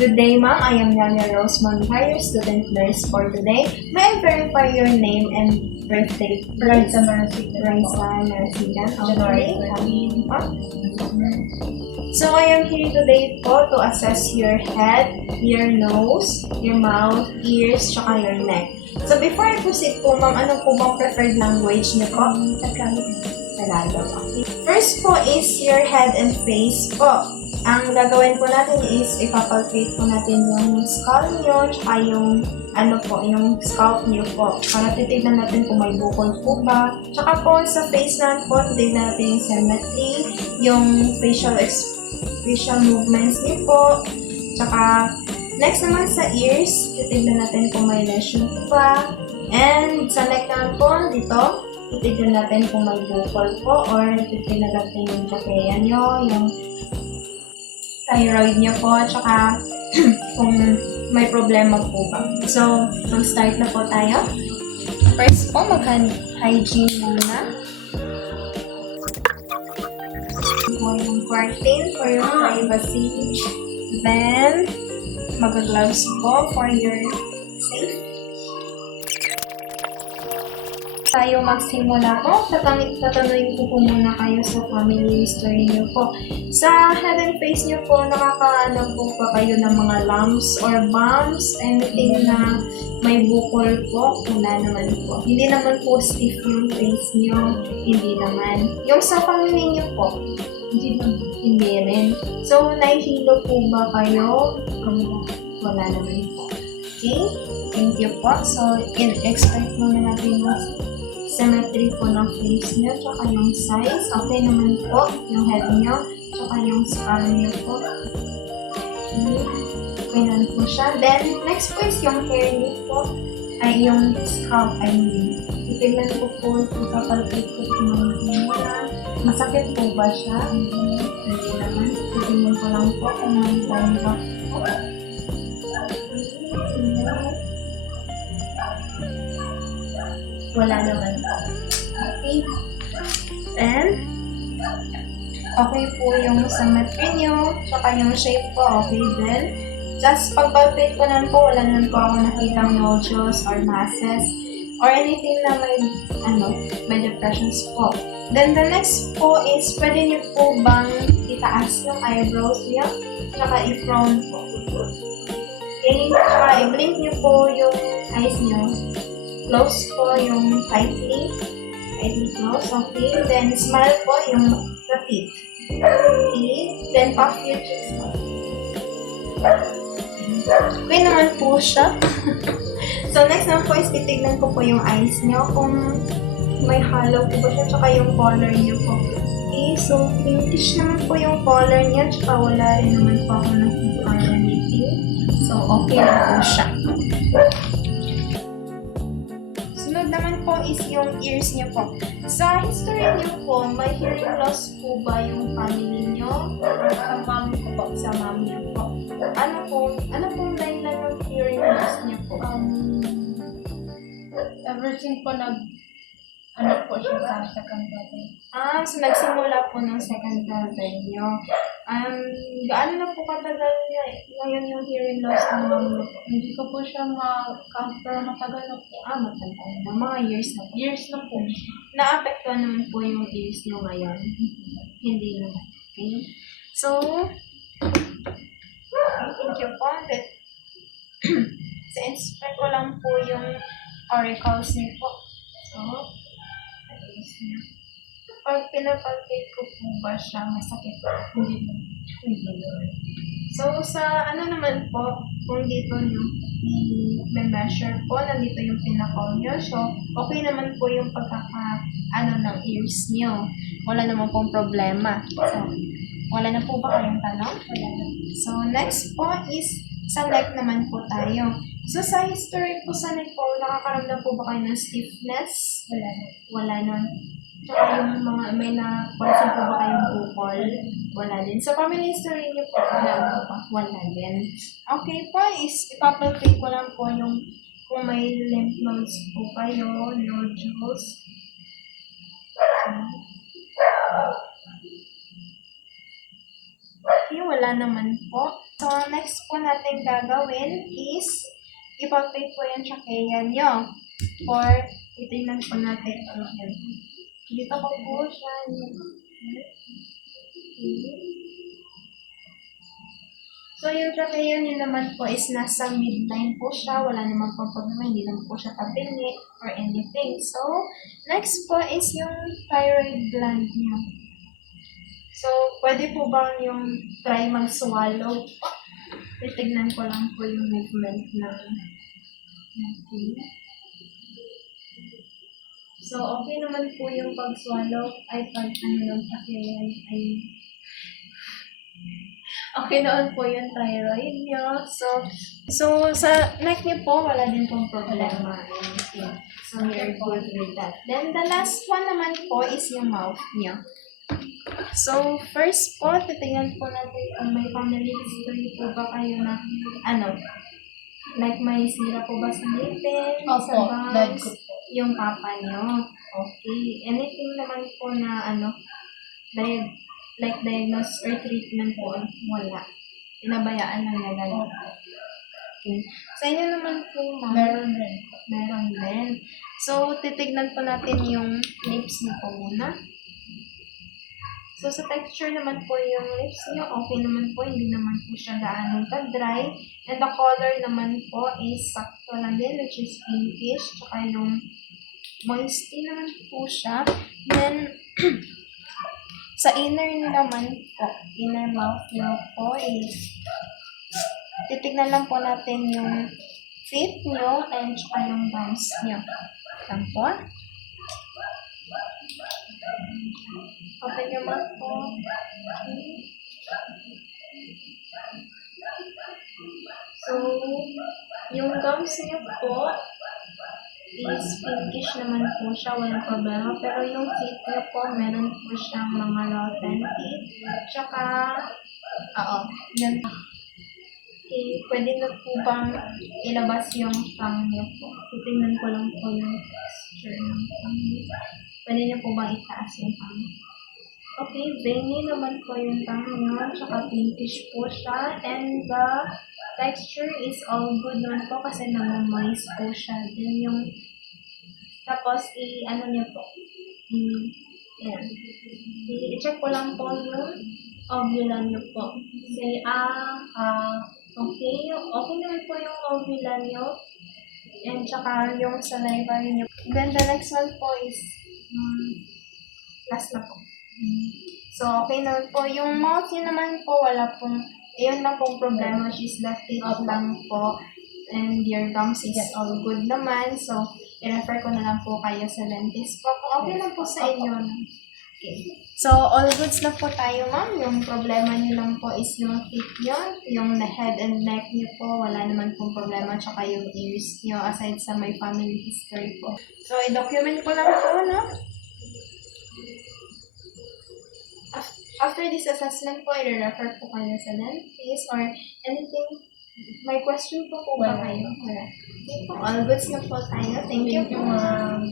Good day, ma'am. I am Nanya Rose Moncayo, student nurse for today. May I verify your name and birth date? Raisa Marasigan. Raisa Marasigan. January Okay. So, I am here today po to assess your head, your nose, your mouth, ears, tsaka your neck. So, before I proceed po, ma'am, ano po bang preferred language niyo po? Tagalog. Tagalog. Okay. First po is your head and face po. Ang gagawin po natin is ipapalpate po natin yung skull nyo, tsaka yung yung scalp nyo po. Para titignan natin kung may bukol po ba. Tsaka po sa face natin po, titignan natin yung symmetry, yung facial movements nyo po. Tsaka next naman sa ears, titignan natin kung may lesion pa. And sa neck naman po, dito, titignan natin kung may bukol po or titignan natin yung trachea nyo, yung thyroid nyo po, tsaka kung may problema po ba. So, mag-start na po tayo. First po, mag-hygiene muna. Po yung curtain for your privacy. Then, mag-gloves po for your safety. Tayo magsimula po. Tatanungin ko po muna kayo sa family history niyo po. Sa head and face niyo po, nakakaano po ba kayo ng mga lumps or bumps? Anything na may bukol po? Wala naman po. Hindi naman po stiff yung face niyo. Hindi naman. Yung sa family niyo po, hindi rin. So, nahihilo po ba kayo? Wala naman po. Okay? Thank you po. So, in-expect muna natin yung symmetry po ng face nyo, tsaka yung size. Okay naman po, yung head nyo, tsaka yung skull nyo po. Okay naman po siya. Then, next po is yung hair nyo po. Ay, yung scalp, I mean. Titignan ko po, ipapalpate ko po muna. Masakit po ba siya? Hindi naman. Titignan ko lang po kung may bumpa po. Wala naman po. Okay. And, okay po yung symmetry nyo, tsaka yung shape po, okay din. Just pag-palpate ko naman po, wala naman po ako nakitang nodules or masses or anything na may depressions po. Then, the next po is, pwede nyo po bang itaas yung eyebrows nyo, tsaka i-frown po. Okay, tsaka i-blink nyo po yung eyes nyo. Close po yung tightly close, okay. Then, smile po yung repeat. Okay. Then, puff your cheeks po. Okay naman po siya. So, next naman po is titignan ko po yung eyes nyo kung may hollow po ba siya, tsaka yung color nyo po. Okay, so, pinkish naman po yung color niya, tsaka wala rin naman po ako nakita anything. So, okay na po siya. Sunod naman po is yung ears niyo po. Sa history niyo po, may hearing loss po ba yung family niyo? Or sa mom ko po? Sa mom niyo po. Ano pong dahilan ng hearing loss niyo po? Ever since po po siya sa second level. So nagsimula po ng second level niyo. Gaano na po katagal ngayon yung hearing loss ng mom niyo po? Hindi ko po siya ma-count pero matagal na po. Matagal na. Mga years na po. Years na po. Na-apektuhan naman po yung ears niyo ngayon. Hindi na. Okay? So, thank you po. Inspect ko lang po yung auricles niyo po. So, ayos niyo. Pag pinapalpate ko po ba siya, masakit po? Hindi. So, sa naman po, kung dito nyo may measure po, nandito yung pinakol nyo. So, okay naman po yung ng ears nyo. Wala naman pong problema. So, wala na po ba kayong tanong? Wala na. So, next po is sa neck naman po tayo. So, sa history po sa neck po, nakakaramdam po ba kayo ng stiffness? Wala na. Wala na. Tsaka yung may napansin po ba kayong bukol? Wala din. Sa family history niyo po, wala po ba? Wala din. Okay po, is ipapalpate ko lang po yung kung may lymph nodes po kayo, nodules. Okay, wala naman po. So, next po natin gagawin is ipalpate po yung trachea nyo. Or, titingnan po natin. Dito ko po siya. So, yung trachea nyo naman po is nasa midline po siya. Wala naman po problema. Hindi naman po siya tabingi or anything. So, next po is yung thyroid gland nyo. So, pwede po bang yung try mag-swallow? Titignan ko lang po yung movement ng okay. So, okay naman po yung pag-swallow. Ay, pag ano lang, ay okay naman po yung thyroid nyo. So sa neck nyo po, wala din pong problema. Anything. So, you're good with that. Then, the last one naman po is yung mouth nyo. So, first po, titingnan po natin kung may family history po ba kayo na, like may sira po ba sa ngipin, sa Opo, dad bangs, ko po. yung papa nyo. Okay. Anything naman po na, like diagnose or treatment po, wala. Pinabayaan lang niya ganun. Okay. Sa inyo naman po, ma'am? Meron din. Meron din. So, titignan po natin yung lips niyo po muna. So, sa texture naman po yung lips niyo, okay naman po. Hindi naman po siya gaano ka-dry. And the color naman po is sakto lang din, which is pinkish. Tsaka yung moisty naman po siya. Then, sa inner naman po, inner mouth niyo po is titignan lang po natin yung teeth niyo and tsaka yung gums niyo. Lang po. Open your mouth po. So, yung gums niyo po is pinkish naman po siya, walang problema. Pero yung teeth niyo po, meron po siyang mga rotten teeth. Tsaka, yan. Okay, pwede na po bang ilabas yung tongue niyo po? Titingnan ko lang po yung texture ng tongue niyo. Pwede niyo po bang itaas yung tongue? Okay, veiny naman po yung tongue niyo. Tsaka pinkish po siya. And the texture is all good naman po kasi naman-moist po siya. Then yung tapos, niyo po. Ayan. I-check ko lang po yung ovula niyo po. Say, okay. Okay naman po yung ovula niyo. And tsaka yung saliva niyo. Then, the next one po is, last na po. So, okay naman po. Yung mouth niyo naman po, wala pong, ayun lang pong problema, which is the teeth lang po. And your gums is all good naman. So, i-refer ko na lang po kayo sa dentist po. Kung okay lang po sa inyo. Okay. So, all goods na po tayo, ma'am. Yung problema niyo lang po is yung teeth niyo, yung head and neck niyo po, wala naman pong problema, tsaka yung ears niyo, aside sa may family history po. So, i-document ko lang po, no? After this assessment po, i-refer po kayo sa dentist or anything. May question po ba kayo? Wala. Okay po, all goods na po tayo. Thank you po, ma'am.